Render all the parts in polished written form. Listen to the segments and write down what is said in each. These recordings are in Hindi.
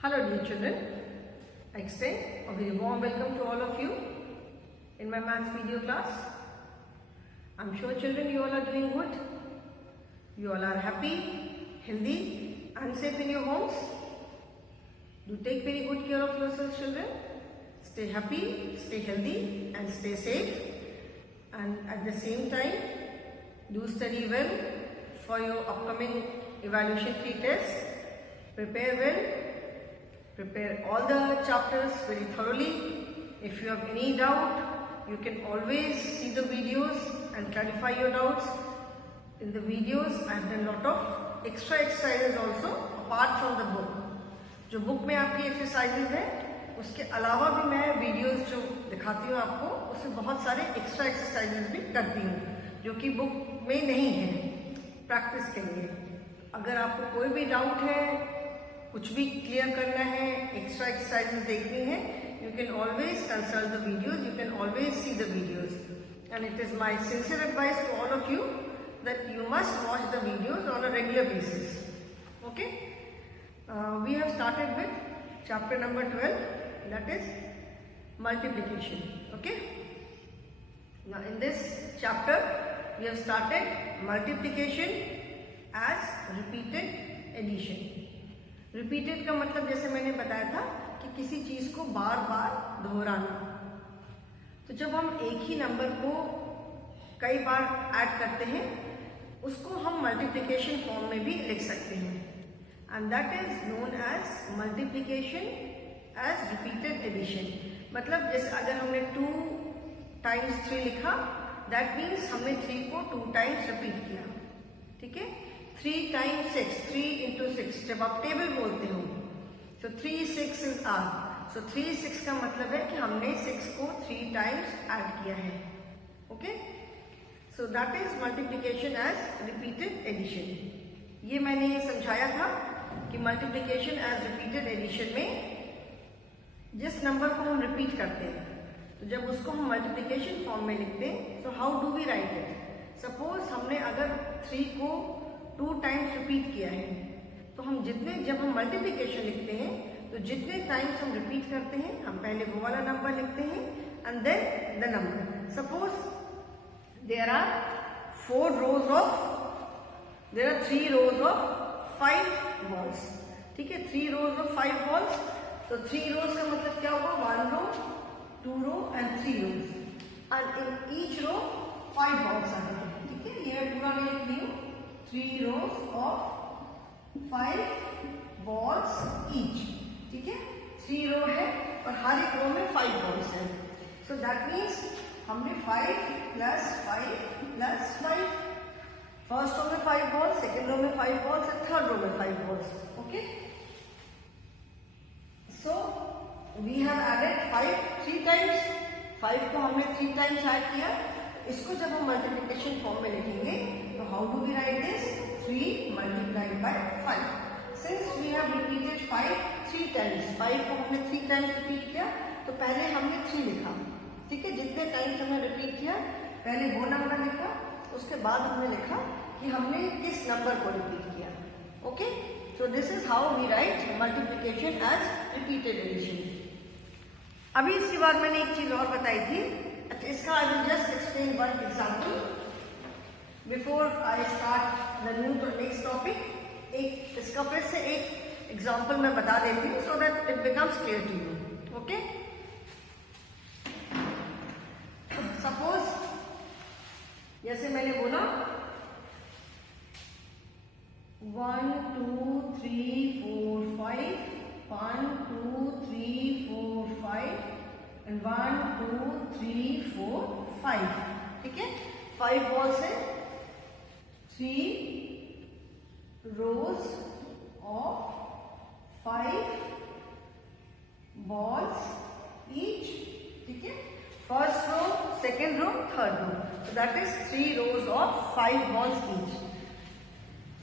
Hello dear children, I extend a very warm welcome to all of you in my maths video class. I'm sure children you all are doing good. You all are happy, healthy and safe in your homes. Do take very good care of yourselves children. Stay happy, stay healthy and stay safe. And at the same time, do study well for your upcoming evaluation 3 tests. Prepare well. Prepare all the chapters very thoroughly. If you have any doubt, you can always see the videos and clarify your doubts. In the videos, I have done a lot of extra exercises also apart from the book. जो बुक में आपकी एक्सरसाइजेज है उसके अलावा भी मैं वीडियोस जो दिखाती हूँ आपको उसमें बहुत सारे एक्स्ट्रा एक्सरसाइजेज भी करती हूँ जो कि बुक में नहीं है प्रैक्टिस के लिए। अगर आपको कोई भी डाउट है, कुछ भी क्लियर करना है, एक्स्ट्रा एक्सरसाइजेज देखनी है, you can always consult the videos, you can always see the videos and it is my sincere advice to all of you that you must watch the videos on a regular basis. Okay, we have started with chapter number 12, that is multiplication. Okay, now in this chapter we have started multiplication as repeated addition. repeated का मतलब जैसे मैंने बताया था कि किसी चीज को बार बार दोहराना. तो जब हम एक ही नंबर को कई बार ऐड करते हैं उसको हम मल्टीप्लिकेशन फॉर्म में भी लिख सकते हैं. And that is known as multiplication as repeated addition. मतलब जैसे अगर हमने 2 times 3 लिखा, that means हमने 3 को 2 times repeat किया. ठीक है, 3 times 6, 3 into 6 जब आप टेबल बोलते हो, so 3 6 is r. So 3 6 का मतलब है कि हमने 6 को 3 times ऐड किया है. Okay, so that is multiplication as repeated addition. ये मैंने समझाया था कि मल्टीप्लिकेशन एज रिपीटेड एडिशन में जिस नंबर को हम रिपीट करते हैं तो जब उसको हम मल्टीप्लिकेशन फॉर्म में लिखते हैं तो how do we write it. Suppose हमने अगर 3 को 2 टाइम्स रिपीट किया है तो हम जब हम मल्टीप्लिकेशन लिखते हैं तो जितने टाइम्स हम रिपीट करते हैं हम पहले वो वाला नंबर लिखते हैं and then the number. Suppose there are 3 rows of 5 balls. ठीक है, 3 rows of 5 balls. तो 3 rows का मतलब क्या होगा, 1 row, 2 row and 3 rows. And in each row 5 balls आ गए. ठीक है, ये पूरा मैं लिख ली हूँ. 3 rows of 5 balls each. ठीक है, 3 row है और हर एक रो में 5 balls है. So that means हमने 5 plus 5 plus 5. फर्स्ट रो में 5 बॉल्स, सेकेंड रो में 5 बॉल्स और थर्ड रो में 5 balls. Okay, so we have added 5 3 times. 5 को हमने 3 टाइम्स ऐड किया. इसको जब हम मल्टीप्लिकेशन फॉर्म में लिखेंगे तो how do we write this, 3 multiplied by 5. Since we have repeated 5 3 times, 5 को हमने 3 टाइम्स रिपीट किया तो पहले हमने 3 लिखा. ठीक है, जितने टाइम्स हमने रिपीट किया पहले वो नंबर लिखा, उसके बाद हमने लिखा कि हमने किस नंबर को रिपीट किया. Okay, so this is how we write multiplication as repeated addition. अभी इसके बाद मैंने एक चीज और बताई थी. अच्छा, इसका I will just explain one example before I start the new next topic. एक इसका फिर से एक एग्जांपल मैं बता देती हूँ so that it becomes clear to you. Okay, suppose जैसे मैंने बोला 1 2 3 4 5, 1 2 3 4 5 and 1 2 3 4 5. ठीक है, 5 बॉल्स है, 3 rows of 5 balls each. ठीक है, first row, second row, third row. So that is 3 rows of 5 balls each.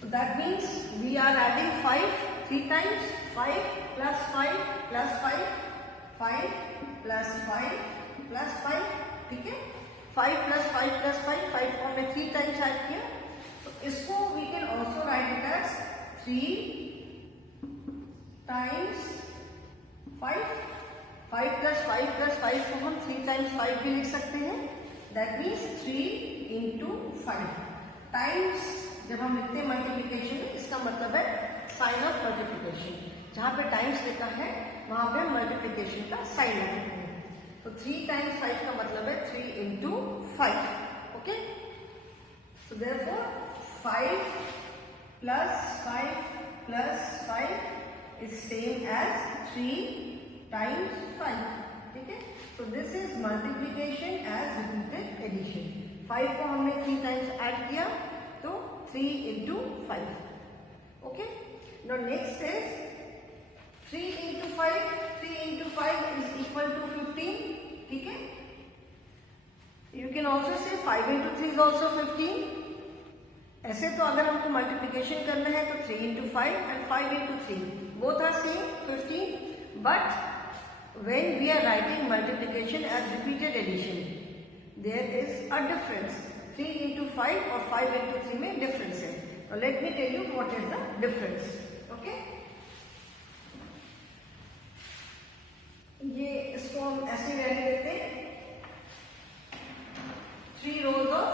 So that means we are adding 5 3 times. 5 plus 5 plus 5, 5 plus 5 plus 5. ठीक है, 5 plus 5 plus 5, 5 को हमने 3 times ऐड किया. तो इसको we can also write it as 3 times 5, 5 plus 5 plus 5 को हम 3 times 5 भी लिख सकते हैं. That means 3 into 5 times. जब हम लिखते हैं मल्टीप्लीकेशन में, इसका मतलब है साइन ऑफ मल्टीप्लीकेशन. जहाँ पे टाइम्स लिखा है वहां पे हम मल्टीप्लीकेशन का साइन लगाते हैं. तो 3 times 5 का मतलब है 3 into 5. Okay, so therefore 5 plus 5 plus 5 is same as 3 times 5. ठीक है, so this is multiplication as repeated addition. 5 को हमने 3 times ऐड किया तो 3 into 5. Okay, now next is 3 into 5. 3 into 5 is equal to 15. ठीक है, you can also say 5 into 3 is also 15. ऐसे तो अगर हमको मल्टीप्लिकेशन करना है तो 3 into 5 and 5 into 3 both are same 15. But when we are writing multiplication as repeated addition, there is a difference. 3 into 5 और 5 into 3 में difference है. Now let me tell you what is the difference. Okay, ये इसको हम ऐसे वैल्यू देते हैं 3 rows of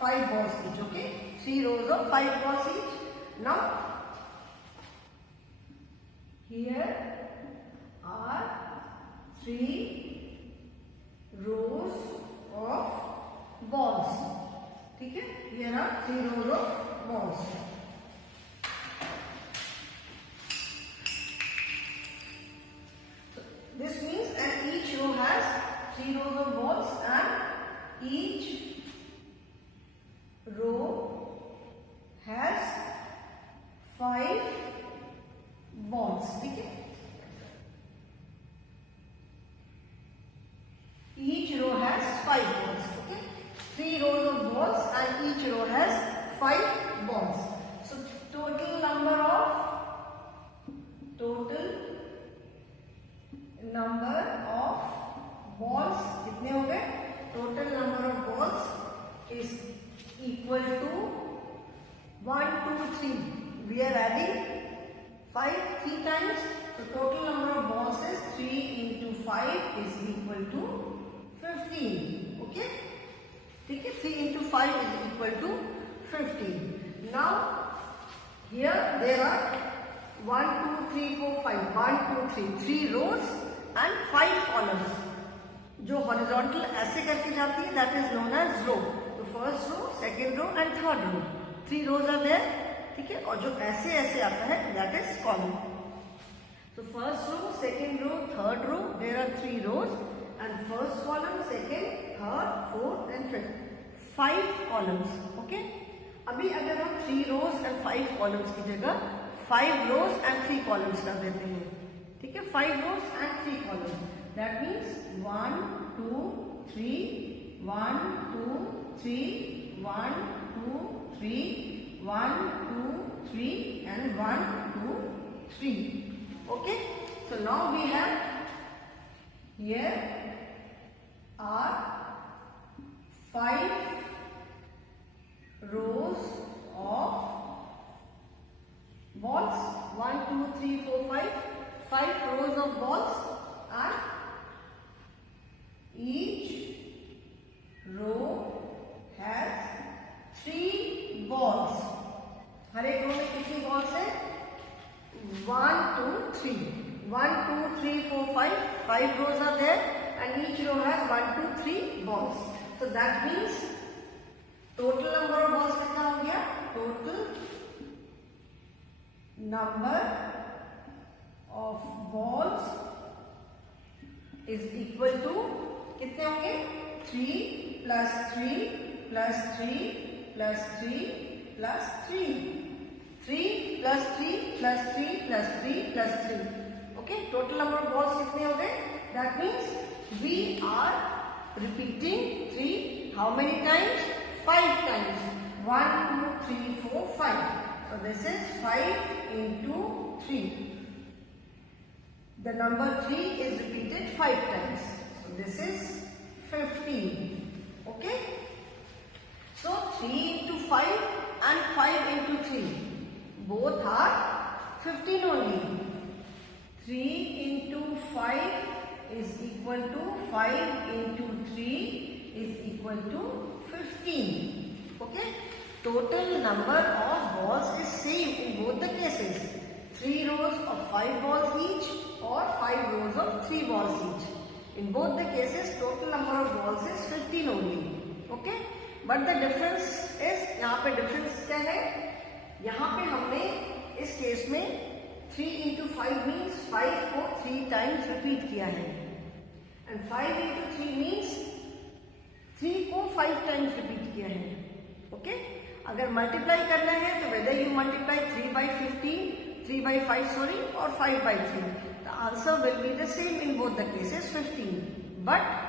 5 balls each. Okay, 3 rows of 5 balls each. Now here are 3 rows of balls. ठीक है, here are 3 rows of balls. So this means that each row has 3 rows of balls and each row has 5 balls. ठीक है, each row has 5 balls. Okay, 3 rows of balls and each row has 5 balls. So total number of balls कितने हो गए? Total number of balls is equal to 1, 2, 3. We are adding 5 3 times. So total number of balls is 3 into 5 is equal to 15. Okay, ठीक है, 3 into 5 is equal to 15. Now here there are 1, 2, 3, 4, 5. 1, 2, 3. 3 rows and 5 columns. जो horizontal ऐसे करके जाती है that is known as row. तो first row, second row and third row. 3 rows are there. ठीक है, और जो ऐसे ऐसे आता है that is column. So first row, second row, third row, there are 3 rows and first column, second, third, fourth and fifth. 5 columns. Okay. अभी अगर हम 3 rows and 5 columns की जगह 5 rows and 3 columns कर देते हैं. ठीक है, 5 rows and 3 columns. That means 1, 2, 3, 1, 2, 3, 1, 2, 3, 1, 2, 3 and 1, 2, 3. Okay. So now we have here are 5 rows of balls. 1, 2, 3, 4, 5. 5 rows of balls and each row has 3 balls. हर एक रो में कितनी balls है? 1, 2, 3. 1, 2, 3, 4, 5. 5 rows are there and each row has 1, 2, 3 balls. So that means total number of balls कितना हो गया? Total number of balls is equal to कितने होंगे? 3 plus 3 plus 3 plus 3 plus 3. 3 plus 3 plus 3 plus 3 plus 3. Okay, total number of balls कितने हो गए? That means we are repeating 3 how many times? 5 times. 1, 2, 3, 4, 5. So this is 5 into 3. The number 3 is repeated 5 times. So this is 15. Okay. So 3 into 5 and 5 into 3. Both are 15 only. 3 into equal to 5 into 3 is equal to 15. Okay. Total number of balls is same in both the cases. 3 rows of 5 balls each or 5 rows of 3 balls each. In both the cases total number of balls is 15 only. Okay. But the difference is, यहाँ पे difference क्या है? यहाँ पे हमने इस केस में 3 into 5 means 5 को 3 times repeat किया है, and 5 into 3 means 3 को 5 times repeat किया है. Okay? अगर multiply करना है तो whether you multiply 3 by 15, 3 by 5 sorry, or 5 by 3, the answer will be the same in both the cases 15. But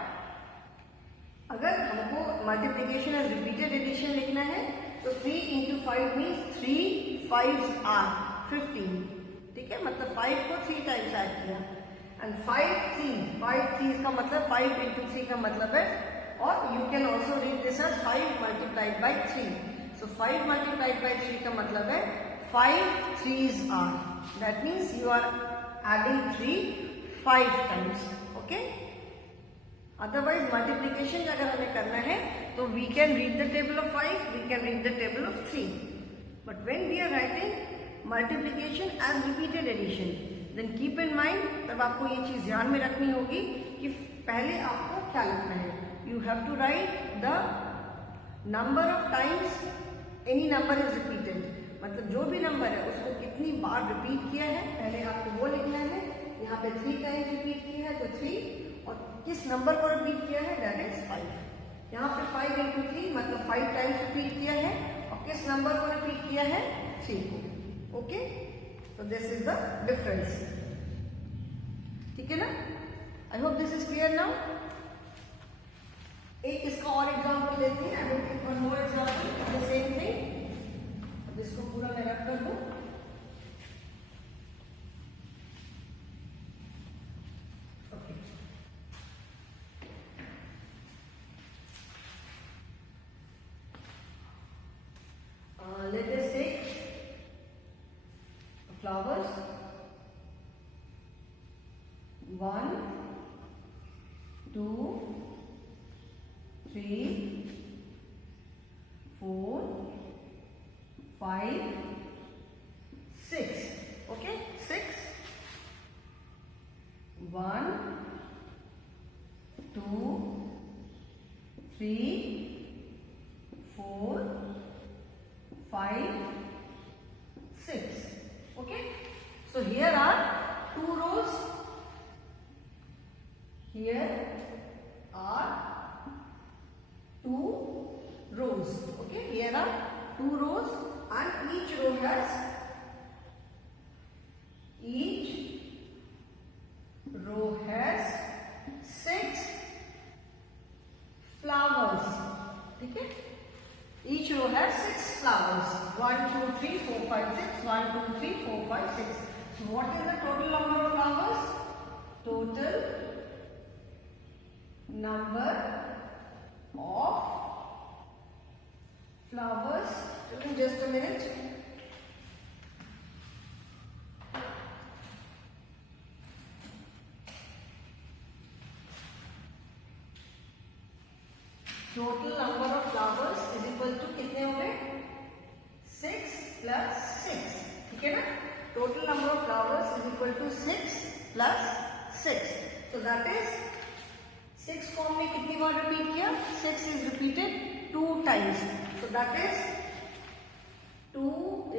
अगर हमको multiplication as repeated addition लिखना है तो 3 into 5 means 3 5s are 15. ठीक है, मतलब 5 को 3 टाइम्स ऐड किया, एंड 5 3 का मतलब 5 into 3 का मतलब है, और you can also read this as 5 multiplied by 3. So 5 multiplied by 3 का मतलब है 5 3s are. That means you are adding 3 5 times. Okay. Otherwise multiplication अगर हमें करना है तो we can read the table of 5, we can read the table of 3. But when we are writing multiplication as repeated addition, then keep in mind, तब आपको ये चीज ध्यान में रखनी होगी कि पहले आपको क्या लिखना है. You have to write the number of times any number is repeated. मतलब जो भी नंबर है उसको कितनी बार रिपीट किया है पहले आपको वो लिखना है. यहाँ पे 3 टाइम्स रिपीट किया है तो 3, और किस नंबर को रिपीट किया है दैट इज 5. यहाँ पे 5 into 3 मतलब 5 टाइम्स रिपीट किया है, और किस नंबर को रिपीट किया है 3 को. Okay, so this is the difference. ठीक है ना? I hope this is clear now. एक इसका और एग्जाम्पल लेते हैं. I will take one more example of the same thing. अब इसको पूरा मैं रख कर दूं. Okay. Let us take flowers. 1 2 3 4 5 6. Okay, 6. 1 2 3 4 5 6. Okay, so here are 2 rows, here are 2 rows. Okay, here are 2 rows, and each row has 6 flowers. ठीक है, each row has 6 flowers. 1 2 3 4 5 6. 1 2 3 4 5 6. So what is the total number of flowers? Total number of flowers. Just a minute. Total number of flowers is equal to कितने हो गए? 6 plus 6. ठीक है ना? Total number of flowers is equal to 6 plus 6. So that is 6 को हमने कितनी बार रिपीट किया? 6 is repeated 2 times. So that is 2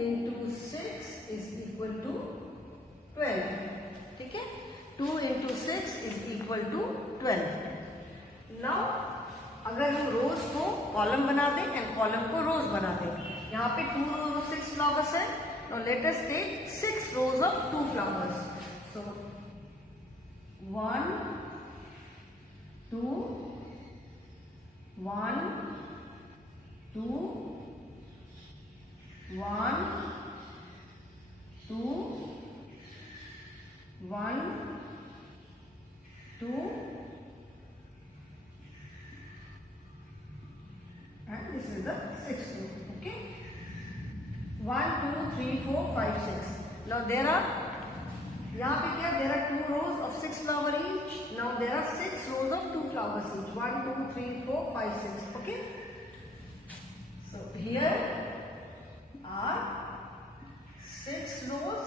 into 6 is equal to 12. ठीक है? 2 into 6 is equal to 12. Now अगर हम रोज को कॉलम बना दें एंड कॉलम को रोज बना दें, यहाँ पे 2 rows of 6 flowers है. Now let us take 6 rows of 2 flowers. So 1 2 1 2 1 2 1 2, and this is the 6th row. Okay, 1 2 3 4 5 6. Now there are, यहाँ पे क्या, there are 2 rows of 6 flowers each. Now there are 6 rows of 2 flowers each. 1, 2, 3, 4, 5, 6. Okay. So here are 6 rows.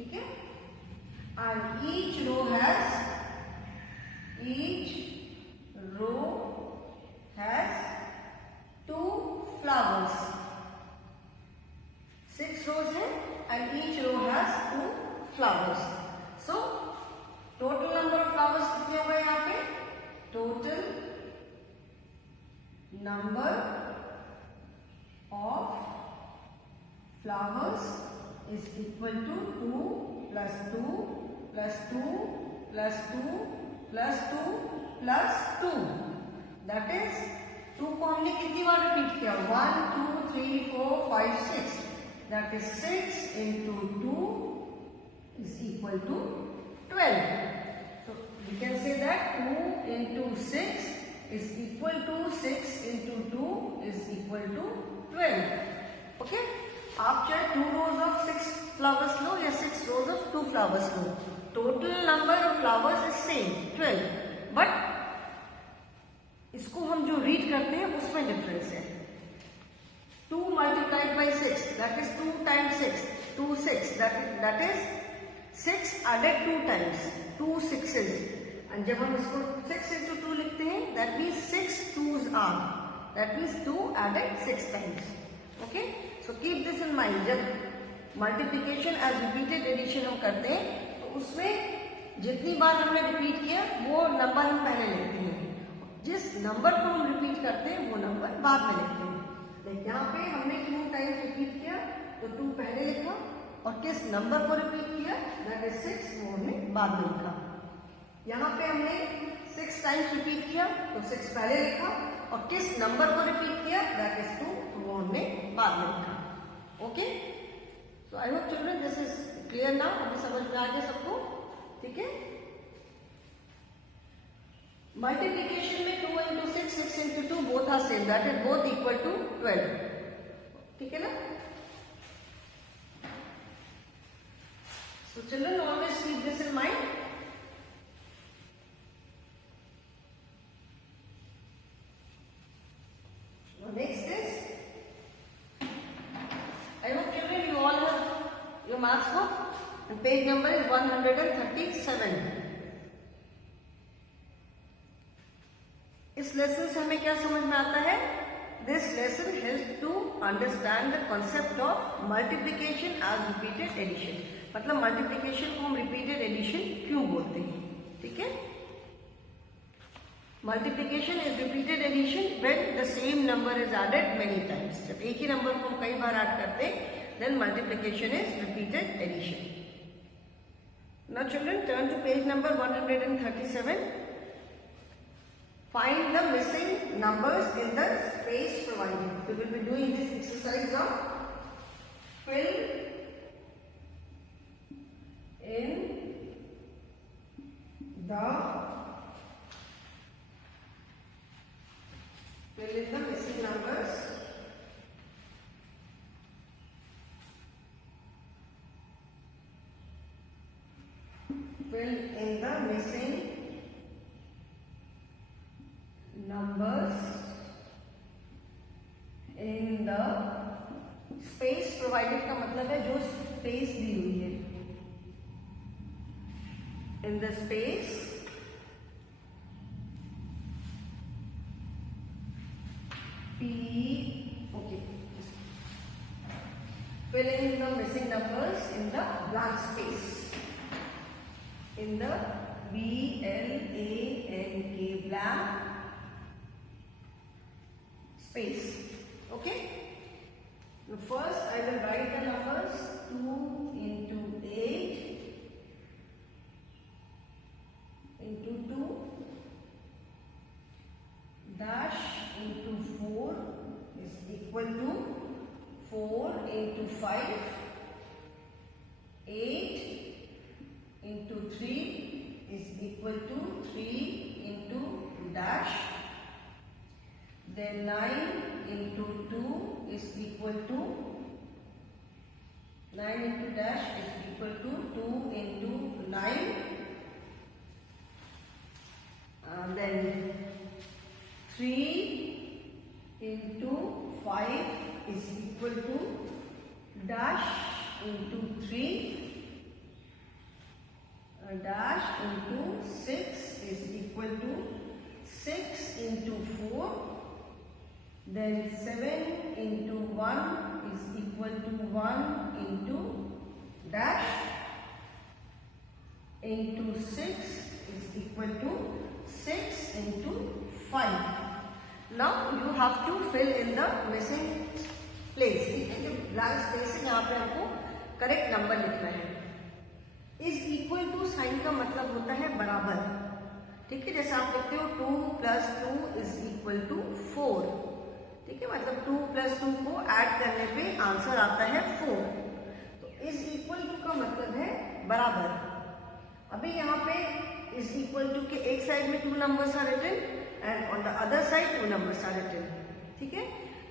Okay. And each row has 2 flowers. 6 rows है and each row has 2 flowers. So total number of flowers कितने हो गए यहाँ पे? Total number of flowers is equal to 2 plus 2 plus 2 plus 2 plus 2 plus 2. That is 2 को हमने कितनी बार रिपीट किया? 1, 2, 3, 4, 5, 6. That is 6 into 2 is equal to 12. So we can say that 2 into 6 is equal to 6 into 2 is equal to 12. Okay? आप चाहे 2 rows of 6 flowers लो या 6 rows of 2 flowers low. Total number of flowers is same 12. But इसको हम जो रीड करते हैं उसमें डिफरेंस है. 2 multiplied by 6, that is 2 times 6, 2 6, that is 6 added 2 times, 2 6s. And जब हम इसको 6 into 2 लिखते हैं, that means 6 2s are, that means 2 added 6 times. Okay? So keep this in mind. जब multiplication as repeated addition हम करते हैं, तो उसमें जितनी बार हमने रिपीट किया वो नंबर हम पहले लिखते हैं. जिस नंबर को हम रिपीट करते हैं वो नंबर बाद में लिखते हैं. यहाँ पे हमने 2 टाइम्स रिपीट किया तो 2 पहले लिखा और किस नंबर को रिपीट किया दैट इज 6 वो हमने बाद में लिखा. यहाँ पे हमने 6 टाइम्स रिपीट किया तो 6 पहले लिखा और किस नंबर को रिपीट किया दैट इज 2 तो वो हमने बाद में लिखा. Okay. So I hope children this is clear now. अभी समझ में आ गया सबको. ठीक है. मल्टीप्लीकेशन में 2 into 6, 6 into 2 both are same. That is both equal to 12. ठीक है ना? So children always keep this in mind. Now next is, I hope children you all have your maths book and page number is 137. इस लेसन से हमें क्या समझ में आता है? This lesson help to understand the concept of multiplication as repeated addition. मतलब मल्टीप्लीकेशन को हम रिपीटेड एडिशन क्यों बोलते हैं. ठीक है. Multiplication is repeated addition when the same number is added many times. जब एक ही नंबर को हम कई बार ऐड करते हैं then multiplication is repeated addition. Now children turn to page number 137. Find the missing numbers in the space provided. We will be doing this exercise now. Fill in the missing numbers in the space provided का मतलब है जो space दी हुई है. In the space okay. Fill in the missing numbers in the blank space. In the BLANK blank space. Okay. Now first I will write the numbers 2 into 8 into 2 dash into 4 is equal to 4 into 5, 8 into 3 is equal to 3 into dash. Then 9 into 2 is equal to 9 into dash is equal to 2 into 9 dash into 6 is equal to 6 into 4, then 7 into 1 is equal to 1 into dash into 6 is equal to 6 into 5. Now you have to fill in the missing place. ठीक है, जो ब्लैंक स्पेस है यहाँ पे हमको करेक्ट नंबर लिखना है. इज इक्वल टू साइन का मतलब होता है बराबर. ठीक है, जैसे आप लिखते हो 2 + 2 इज इक्वल टू 4. ठीक है, मतलब 2 + 2 को ऐड करने पे आंसर आता है 4. तो इज इक्वल टू का मतलब है बराबर. अभी यहाँ पे इज इक्वल टू के एक साइड में 2 numbers are written and on the other side 2 numbers are written. ठीक है,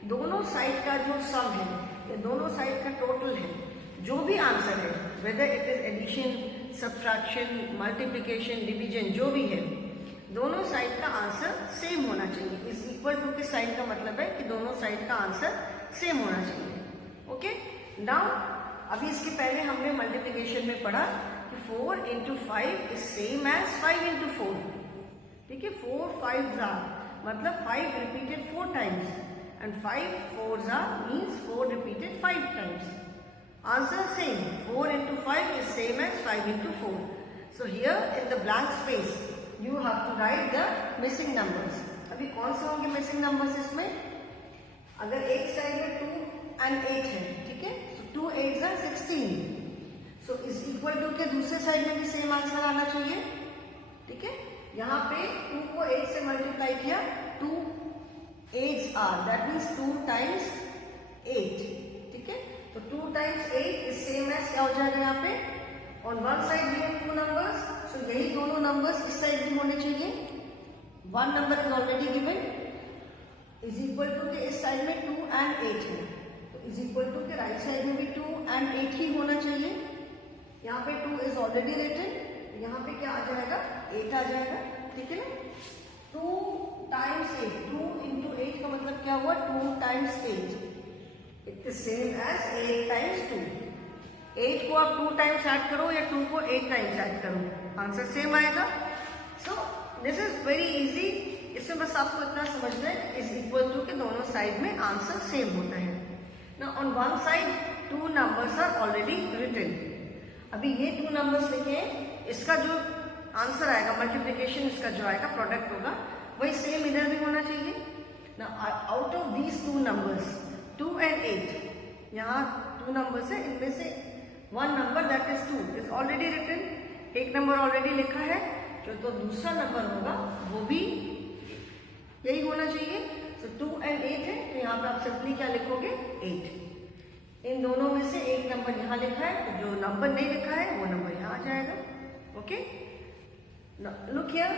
दोनों साइड का जो सम है, ये दोनों साइड का टोटल है, जो भी आंसर है, whether it is addition, subtraction, multiplication, division, जो भी है, दोनों साइड का आंसर सेम होना चाहिए. इज इक्वल टू के साइन का मतलब है कि दोनों साइड का आंसर सेम होना चाहिए. ओके, नाउ अभी इसके पहले हमने मल्टीप्लिकेशन में पढ़ा कि 4 into 5 is same as 5 into 4. ठीक है, 4 5s are मतलब 5 repeated 4 times and 5 4s are means 4 repeated 5 times. Answer same. 4 into 5 is same as 5 into 4. So here in the blank space you have to write the missing numbers. अभी कौन से होंगे missing numbers इसमें? अगर एक साइड में 2 and 8 है, ठीक है, so 2 8s are 16. So is equal to के दूसरे साइड में भी सेम आंसर आना चाहिए. ठीक है, यहाँ पे 2 को 8 से मल्टीप्लाई किया, 2 8s are, that means 2 times 8. ठीक है, तो 2 times 8 is same as क्या हो जाएगा यहाँ पे? On one side we have 2 numbers, so यही दोनों numbers इस साइड भी होने चाहिए. One number is already given, is equal to के इस साइड में 2 and 8 है, तो is equal to के राइट साइड में भी 2 and 8 ही होना चाहिए. यहाँ पे 2 is already written, यहाँ पे क्या आ जाएगा? 8 आ जाएगा. ठीक है ना, 2 times 8, 2 into 8 का मतलब क्या हुआ? 2 times 8. It is same as 8 times 2. 8 को आप 2 times ऐड करो या 2 को 8 times ऐड करो, आंसर सेम आएगा. सो दिस इज वेरी इजी. इसमें बस आपको इतना समझना है इज इक्वल टू के दोनों साइड में आंसर सेम होता है. Now on one side 2 numbers are already written. अभी ये 2 numbers लिखे हैं, इसका जो आंसर आएगा मल्टीप्लिकेशन, इसका जो आएगा प्रोडक्ट होगा, वही सेम इधर भी होना चाहिए. Now out of these 2 numbers 2 and 8, यहाँ 2 numbers है, इनमें से 1 number that is 2 is already written. एक नंबर ऑलरेडी लिखा है, जो तो दूसरा नंबर होगा वो भी यही होना चाहिए. So 2 and 8 है, तो यहाँ पे आप सिंपली क्या लिखोगे? 8. इन दोनों में से एक नंबर यहाँ लिखा है, तो जो नंबर नहीं लिखा है वो नंबर यहाँ आ जाएगा. Okay, look here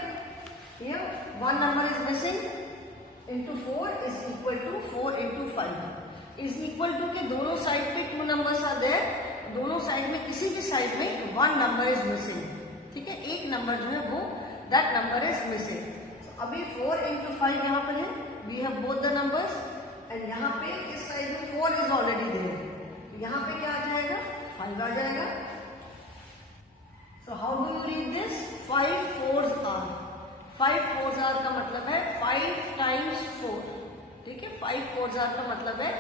1 number is missing. into 4 is equal to 4 into 5 is equal to के दोनों साइड पे 2 numbers are there. दोनों साइड में किसी भी साइड में 1 number is missing. ठीक है, एक नंबर जो है वो that number is missing. So, अभी 4 into 5 यहाँ पर है, we have both the numbers and यहाँ पे इस साइड में 4 is already there. यहाँ पे क्या आ जाएगा? 5 आ जाएगा. So how do you read this? 5 4s are. 5 4s are का मतलब है 5 times 4. ठीक है, 5 4s are का मतलब है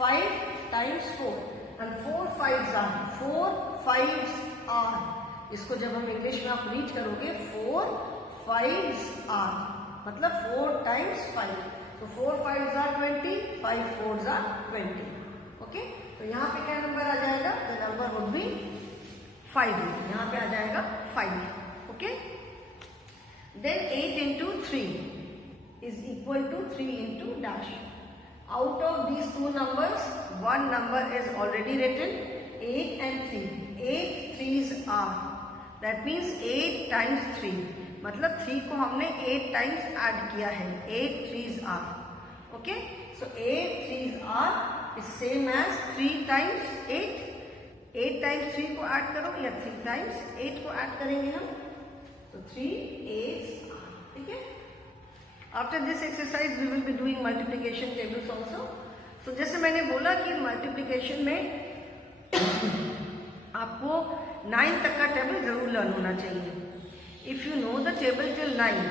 5 times 4 and 4 5s are. 4 5s are. इसको जब हम इंग्लिश में आप रीड करोगे 4 5s are मतलब 4 times 5. तो 4 5s are 20, 5 4s are 20. Okay, तो यहाँ पे क्या नंबर आ जाएगा? The number would be 5. यहाँ पे आ जाएगा 5. Okay, then 8 into 3 is equal to 3 into dash. Out of these 2 numbers, 1 number is already written, 8 and 3. 8 3s are. That means 8 times 3. मतलब 3 को हमने 8 times add किया है. 8 3s are. Okay? So 8 3s are is same as 3 times 8. 8 times 3 को add करो या 3 times 8 को add करेंगे हम. So 3 8s are. ठीक है? After this exercise we will be doing multiplication tables also. So जैसे मैंने बोला कि मल्टीप्लिकेशन में आपको 9 तक का टेबल जरूर लर्न होना चाहिए। If you know the table till 9,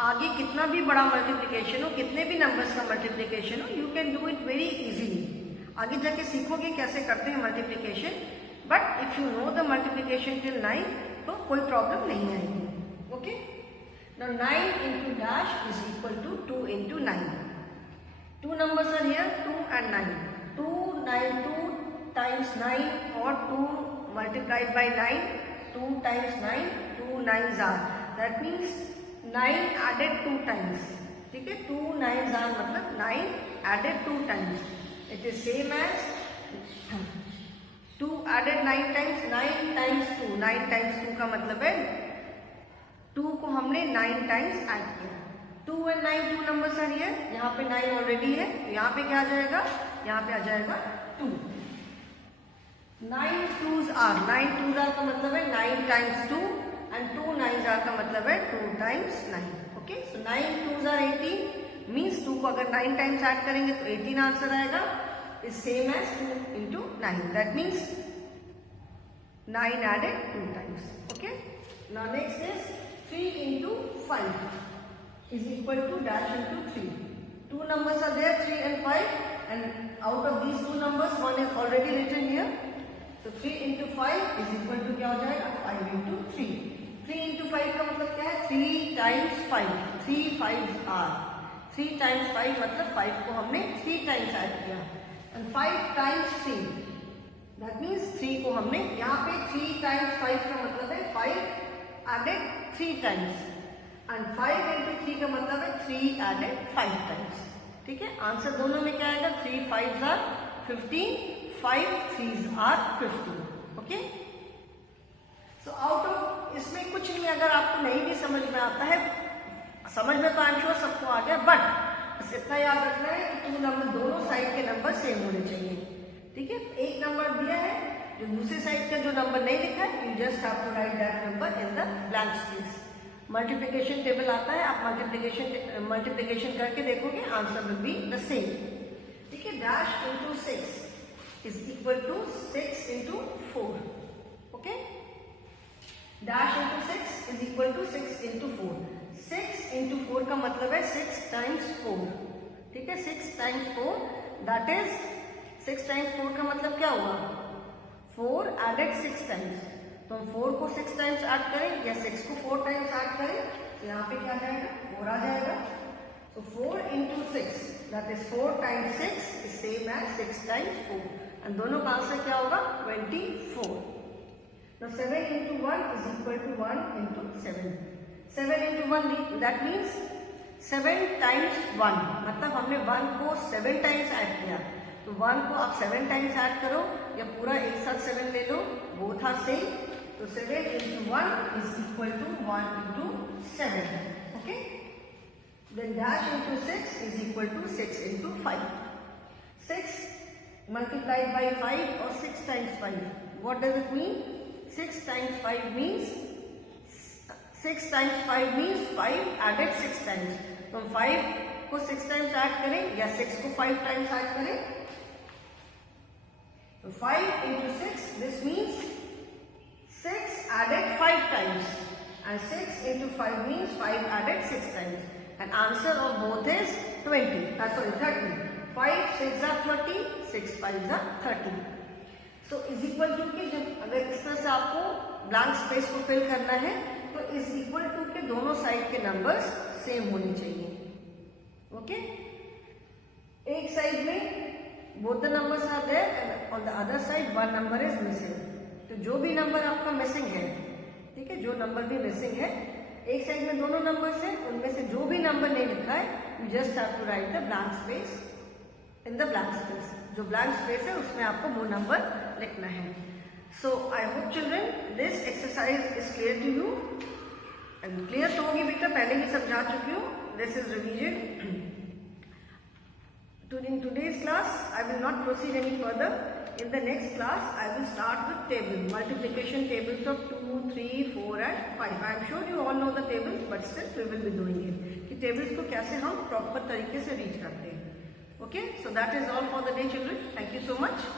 आगे कितना भी बड़ा मल्टीप्लिकेशन हो, कितने भी नंबर्स का मल्टीप्लिकेशन हो, you can do it very easily. आगे जाके सीखोगे कैसे करते हैं multiplication, but if you know the multiplication till 9 तो कोई प्रॉब्लम नहीं आएगी। Okay, now 9 into dash is equal to 2 into 9. Two numbers are here, 2 and 9. 2 times 9 or 2 multiplied by 9, 2 times 9, 2 9s are. That means 9 added 2 times. ठीक है, 2 9s are मतलब 9 added 2 times. It is same as 2 added 9 times, 9 times 2. 9 times 2 का मतलब है 2 को हमने 9 times ऐड किया। 2 and 9 2 numbers are here. यहाँ पे 9 ऑलरेडी है, तो यहाँ पे क्या आ जाएगा, यहाँ पे आ जाएगा 2. 9 2s are, 9 2s are का मतलब है 9 times 2 and 2 9s are का मतलब है 2 times 9. Okay, so 9 2s are 18 means 2 को अगर 9 times ऐड करेंगे तो 18 आंसर आएगा। Is same as 2 into 9. That means 9 added 2 times. Okay, now next is 3 into 5 is equal to dash into 3. Two numbers are there, 3 and 5, and out of these two numbers one is already written here. So 3 into 5 is equal to क्या हो जाएगा, 5 into 3. 3 into 5 का मतलब क्या है, 3 times 5. 3 5s are. 3 times 5 मतलब 5 को हमने 3 times ऐड किया, and 5 times 3 that means 3 को हमने यहाँ पे 3 times 5 का मतलब है 5 added 3 times. And 5 into 3 का मतलब है 3 added 5 times. ठीक है, आंसर दोनों में क्या आएगा, 3 5s are 15, 5 3s are 15. Okay, so out of इसमें कुछ नहीं, अगर आपको नहीं भी समझ में आता है, समझ में तो आई एम श्योर सबको आ गया, बट इतना याद रखना है कि 2 नंबर दोनों साइड के नंबर सेम होने चाहिए। ठीक है, एक नंबर दिया है, जो दूसरी साइड का जो नंबर नहीं लिखा है, you just have to write that number in the blank space. Multiplication table आता है, आप मल्टीप्लिकेशन करके देखोगे, answer will be the same. ठीक है, dash into 6 is equal to 6 into 4. Okay, dash into 6 is equal to 6 into 4. 6 into 4 का मतलब है 6 times 4. ठीक है, 6 times 4 that is 6 times 4 का मतलब क्या हुआ, 4 added 6 times. तो हम 4 को 6 टाइम्स ऐड करें या 6 को 4 टाइम्स ऐड करें, तो यहाँ पे क्या जाएगा, 4 आ जाएगा। तो 4 into 6 that is 4 times 6 is same as 6 times 4, and दोनों का आंसर क्या होगा, 24. तो 7 into 1 is equal to 1 into 7. 7 into 1 that means 7 times 1 मतलब हमने 1 को 7 टाइम्स ऐड किया, तो 1 को आप 7 टाइम्स ऐड करो या पूरा एक साथ 7 ले लो, बोथ आर सेम। तो 7 into 1 is equal to 1 into 7. Okay? Then dash into 6 is equal to 6 into 5. 6 multiplied by 5 or 6 times 5. What does it mean? 6 times 5 means 6 times 5 means 5 added 6 times. तो हम 5 को 6 times ऐड करें या 6 को 5 times ऐड करें, तो 5 into 6 this means 6 added 5 times, and 6 into 5 means 5 added 6 times, and answer of both is 20. 30. 5 6 are 30, 6 5 are 30. So is equal to के जब अगर इस तरह से आपको ब्लैंक स्पेस को फिल करना है, तो इज इक्वल टू के दोनों साइड के नंबर्स सेम होने चाहिए। ओके, एक साइड में both the numbers are there and on the other side one number is missing. तो जो भी नंबर आपका मिसिंग है, ठीक है, जो नंबर भी मिसिंग है, एक साइड में दोनों नंबर्स हैं, उनमें से जो भी नंबर नहीं लिखा है, you just have to write the blank space in the blank space. जो ब्लैंक स्पेस है उसमें आपको वो नंबर लिखना है। So I hope children this exercise is clear to you, and clear तो होगी बेटा, पहले भी समझा चुकी हूँ। This is revision. In today's class, I will not proceed any further. In the next class, I will start with table, multiplication tables of 2, 3, 4 and 5. I am sure you all know the tables, but still we will be doing it. कि tables को कैसे हम proper तरीके से read करते हैं. Okay, so that is all for the day, children. Thank you so much.